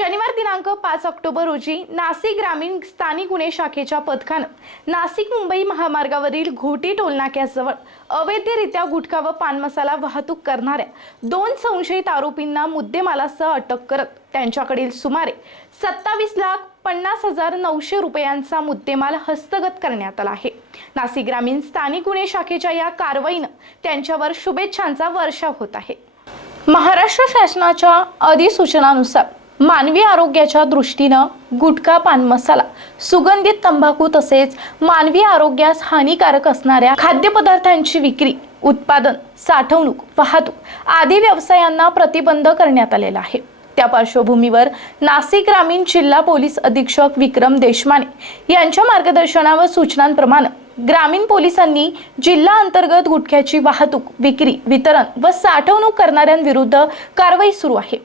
शनिवार दिनांक पाच ऑक्टोबर रोजी नाशिक ग्रामीण स्थानिक गुन्हे शाखेच्या पथकानं नाशिक मुंबई महामार्गावरील घोटी टोलनाक्याजवळ अवैधरित्या गुटखा व पान मसाला वाहतूक करणाऱ्या दोन संशयित आरोपींना मुद्देमालासह अटक करत त्यांच्याकडील सुमारे सत्तावीस लाख पन्नास हजार नऊशे रुपयांचा मुद्देमाल हस्तगत करण्यात आला आहे. नाशिक ग्रामीण स्थानिक गुन्हे शाखेच्या या कारवाईनं त्यांच्यावर शुभेच्छांचा वर्षाव होत आहे. महाराष्ट्र शासनाच्या अधिसूचनानुसार मानवी आरोग्याच्या दृष्टीनं गुटखा पान मसाला सुगंधित तंबाखू तसेच मानवी आरोग्यास हानिकारक असणाऱ्या खाद्यपदार्थांची विक्री उत्पादन साठवणूक वाहतूक आदी व्यवसायांना प्रतिबंध करण्यात आलेला आहे. त्या पार्श्वभूमीवर नाशिक ग्रामीण जिल्हा पोलीस अधीक्षक विक्रम देशमाने यांच्या मार्गदर्शना व सूचनांप्रमाणे ग्रामीण पोलिसांनी जिल्हा अंतर्गत गुटख्याची वाहतूक विक्री वितरण व साठवणूक करणाऱ्यांविरुद्ध कारवाई सुरू आहे.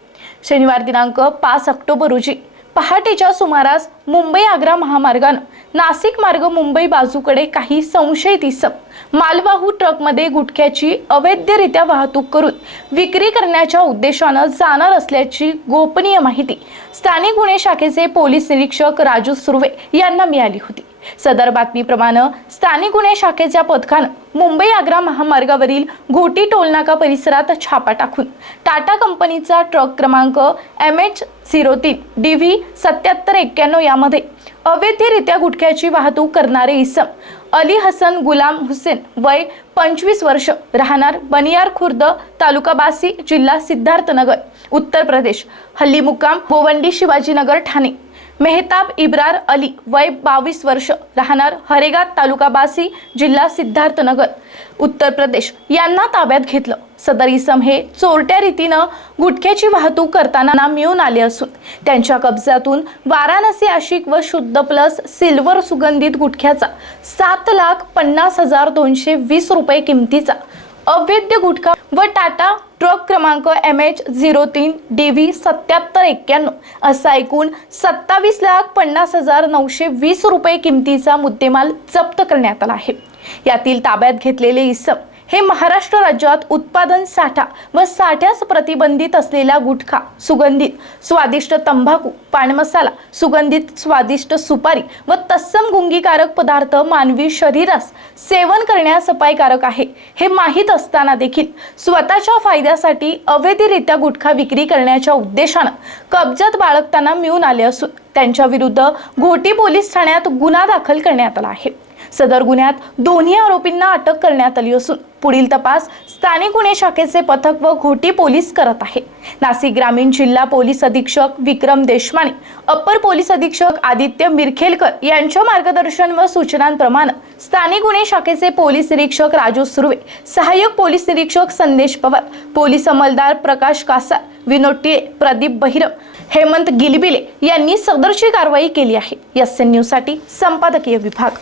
शनिवार दिनांक पाच ऑक्टोबर रोजी पहाटेच्या सुमारास मुंबई आग्रा महामार्गानं. नाशिक मार्ग मुंबई बाजूकडे काही संशयित इसम मालवाहू ट्रकमध्ये गुटख्याची अवैधरित्या वाहतूक करून विक्री करण्याच्या उद्देशानं जाणार असल्याची गोपनीय माहिती स्थानिक गुन्हे शाखेचे पोलीस निरीक्षक राजू सुर्वे यांना मिळाली होती. सदर बातमीप्रमाणे स्थानिक गुन्हे शाखेच्या पथकानं मुंबई आग्रा महामार्गावरील घोटी टोलनाका परिसरात छापा टाकून टाटा कंपनीचा ट्रक क्रमांक एम एच झिरो तीन डी व्ही सत्याहत्तर एक्क्याण्णव यामध्ये अवैधरित्या गुटख्याची वाहतूक करणारे इसम अली हसन गुलाम हुसेन वय पंचवीस वर्ष राहणार बनियार खुर्द तालुकाबासी जिल्हा सिद्धार्थनगर उत्तर प्रदेश. हल्ली मुक्काम गोवंडी शिवाजीनगर ठाणे. मेहताब इब्रार अली वय बावीस वर्ष राहणार हरेगा तालुका बासी जिल्हा सिद्धार्थनगर उत्तर प्रदेश यांना ताब्यात घेतलं. सदर इसम हे चोरट्या रीतीनं गुटख्याची वाहतूक करताना मिळून आले असून त्यांच्या कब्जातून वाराणसी आशिक व शुद्ध प्लस सिल्वर सुगंधित गुटख्याचा सात लाख पन्नास हजार दोनशे वीस रुपये किमतीचा अवैध गुटखा व टाटा ट्रक क्रमांक एम एच झिरो तीन डी व्ही सत्याहत्तर एक्क्याण्णव असा एकूण सत्तावीस लाख पन्नास हजार नऊशे वीस रुपये किमतीचा मुद्देमाल जप्त करण्यात आला आहे. यातील ताब्यात घेतलेले इसम हे महाराष्ट्र राज्यात उत्पादन साठा व साठ्यास प्रतिबंधित असलेला गुटखा सुगंधित स्वादिष्ट तंबाखू पान मसाला सुगंधित स्वादिष्ट सुपारी व तत्सम गुंगीकारक पदार्थ मानवी शरीरास सेवन करण्यास अपायकारक आहे. हे माहीत असताना देखील स्वतःच्या फायद्यासाठी अवैधरित्या गुटखा विक्री करण्याच्या उद्देशानं कब्जात बाळगताना मिळून आले असून त्यांच्या विरुद्ध घोटी पोलीस ठाण्यात गुन्हा दाखल करण्यात आला आहे. सदर गुन्ह्यात दोन्ही आरोपींना अटक करण्यात आली असून पुढील तपास स्थानिक गुन्हे शाखेचे पथक व घोटी पोलीस करत आहे. नाशिक ग्रामीण जिल्हा पोलीस अधीक्षक विक्रम देशमाने अप्पर पोलीस अधीक्षक आदित्य मिरखेलकर यांच्या मार्गदर्शन व सूचनांप्रमाणे स्थानिक गुन्हे शाखेचे पोलीस निरीक्षक राजू सुर्वे सहाय्यक पोलीस निरीक्षक संदेश पवार पोलीस अंमलदार प्रकाश कासार विनोद टिळे प्रदीप बहिरम हेमंत गिलबिले यांनी सदरची कारवाई केली आहे. एस एन न्यूजसाठी संपादकीय विभाग.